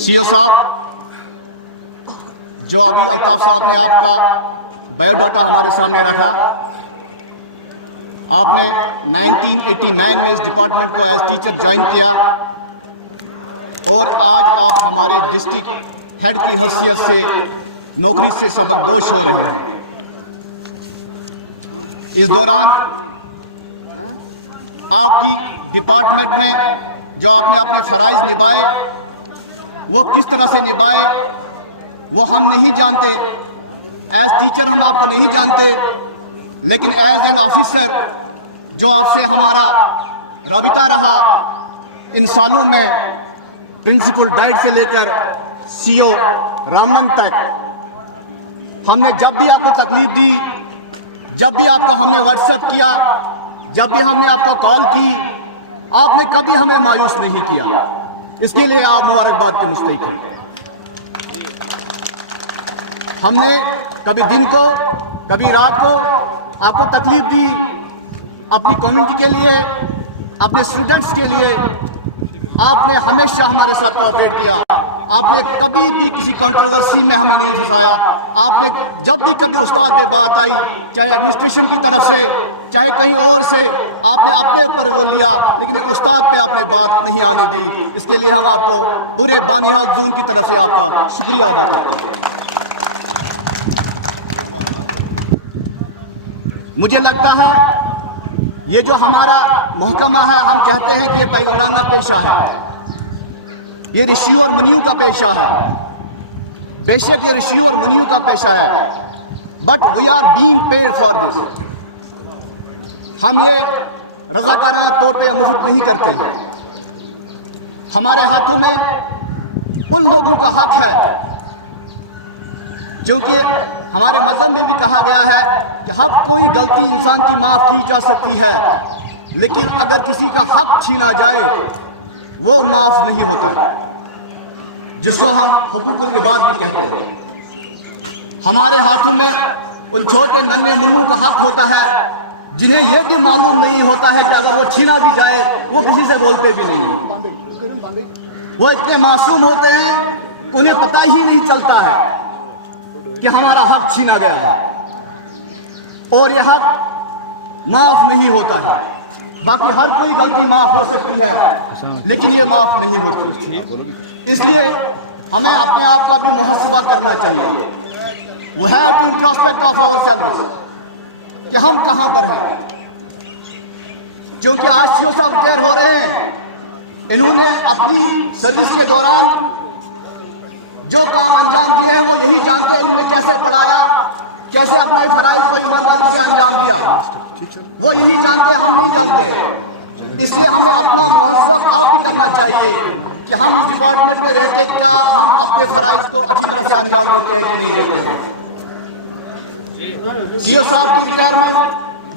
CO साहब, जो अभी अल्ताफ साहब ने आपका बायोडाटा हमारे सामने रखा, आपने 1989 में इस डिपार्टमेंट को एज टीचर ज्वाइन किया और आज आप हमारे डिस्ट्रिक्ट हेड की हैसियत से नौकरी से सबकदोश हो रहे हैं। इस दौरान आपकी डिपार्टमेंट में जो आपने अपने फराइज निभाए वो किस तरह से निभाए वो हम नहीं जानते। एज टीचर हम आपको नहीं जानते, लेकिन एज एन ऑफिसर जो आपसे हमारा राबिता रहा इन सालों में, प्रिंसिपल डाइट से लेकर सीओ रामन तक, हमने जब भी आपको तकलीफ दी, जब भी आपको हमने व्हाट्सएप किया, जब भी हमने आपको कॉल की, आपने कभी हमें मायूस नहीं किया। इसके लिए आप मुबारकबाद के मुस्तहिक हैं। हमने कभी दिन को कभी रात को आपको तकलीफ दी, अपनी कम्युनिटी के लिए, अपने स्टूडेंट्स के लिए आपने हमेशा हमारे साथ कोऑपरेट किया। आपने कभी भी किसी कंट्रोवर्सी में हमें नहीं फंसाया। आपने जब भी कभी उस्ताद पे बात आई, चाहे एडमिनिस्ट्रेशन की तरफ से चाहे कहीं और से, आपने अपने ऊपर वो लिया, लेकिन उस्ताद पे आपने बात नहीं आने दी। इसके लिए हम आपको पूरे बानियात जोन की तरफ से आपका शुक्रिया अदा करते हैं। मुझे लगता है ये जो हमारा महकमा है, हम कहते हैं कि ये पैगंबराना पेशा है, ये ऋषि और मुनियों का पेशा है। बेशक ये ऋषि और मुनियों का पेशा है, but we are being paid for this. हम ये रज़ाकाराना तौर पे मुफ्त नहीं करते हैं। हमारे हाथों में उन लोगों का हक है जो कि हमारे मज़हब में भी कहा गया है कि हक कोई गलती इंसान की माफ की जा सकती है, लेकिन अगर किसी का हक छीना जाए वो माफ नहीं होता, जिसको हम हुकूकुल इबाद भी कहते हैं। हमारे हाथों में उन छोटे नन्हे मुन्नों का हक होता है जिन्हें यह भी मालूम नहीं होता है कि अगर वो छीना भी जाए वो किसी से बोलते भी नहीं। वो इतने मासूम होते हैं उन्हें पता ही नहीं चलता है कि हमारा हक छीना गया है, और यह हक माफ नहीं होता है। बाकी हर कोई गलती माफ हो सकती है, लेकिन ये माफ नहीं होती। इसलिए हमें अपने आप का भी मुहस्सबा करना चाहिए। We have to introspect of ourselves कि हम कहां पर हैं। क्योंकि आज सीओ साहब रिटायर हो रहे हैं, इन्होंने अपनी सर्विस के दौरान जो काम अंजाम दिए हैं वो यही जानते हैं इनको कैसे पढ़ाया, कैसे अपने फराइज को ईमानदारी से अंजाम दिया, वो यही जानते हैं, हम नहीं जानते। इसलिए हमें अपना मुहस्सबा करना चाहिए कि हम डिपार्टमेंट में रहते क्या अपने फराइज को अच्छी तरह से अंजाम देते हैं। सीओ साहब की रिटायरमेंट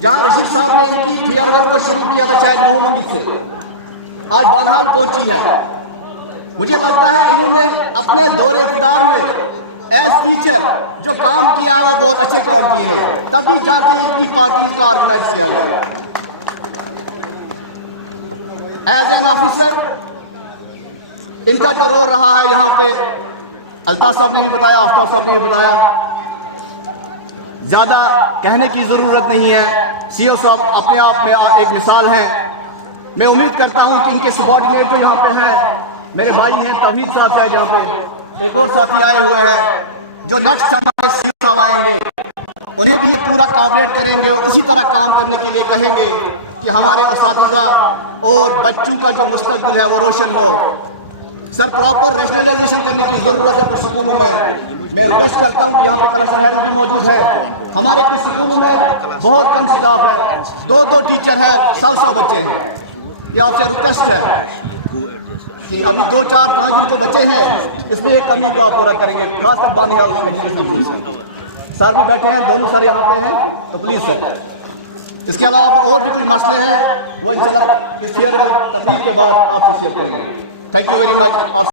जहां रशीद साहब ने की थी, अगर वो शुरू किया चाहे लोगों से आज बंगाल पहुंची है। मुझे लगता है इन्होंने अपने दौरे दीदार में एज टीचर जो काम किया है बहुत अच्छे काम किए हैं, तभी जाके अपनी पार्टी का ऑर्गेनाइज किया है। एज एन ऑफिसर इनका जो रोल रहा है यहाँ पे, अल्ताफ साहब ने भी बताया, आफ्ताब साहब ने भी बताया, ज्यादा कहने की जरूरत नहीं है। सीओ साहब अपने आप में एक मिसाल है। मैं उम्मीद करता हूं कि इनके सबॉर्डिनेट जो यहाँ पे हैं, मेरे भाई हैं तौहीद साहब साहब यहाँ पे एक और साथी आए हुए हैं जो नेक्स्ट समय सीओ साहब आएंगे, उन्हें भी पूरा कोऑपरेट करेंगे और उसी तरह काम करने के लिए कहेंगे कि हमारे असातिज़ा और बच्चों का जो मुस्तकबिल है वो रोशन हो। सर प्रॉपर रैशनलाइजेशन करने की जरूरत है कुछ स्कूलों में। मैं रिक्वेस्ट करता हूँ यहाँ पर मौजूद है, हमारे कुछ स्कूलों में बहुत कम स्टाफ है, 2-2 टीचर है, 100 बच्चे हैं। ये आपसे रिक्वेस्ट है कि अभी 2-4-5 जो बच्चे हैं इसमें एक कमी को आप पूरा करेंगे, खासकर बानियाल सर भी बैठे हैं, दोनों सर यहाँ पे हैं, तो प्लीज सर। इसके अलावा और भी कोई मसले हैं वो इंशाल्लाह इस के बाद आपसे शेयर करेंगे। Thank you very much.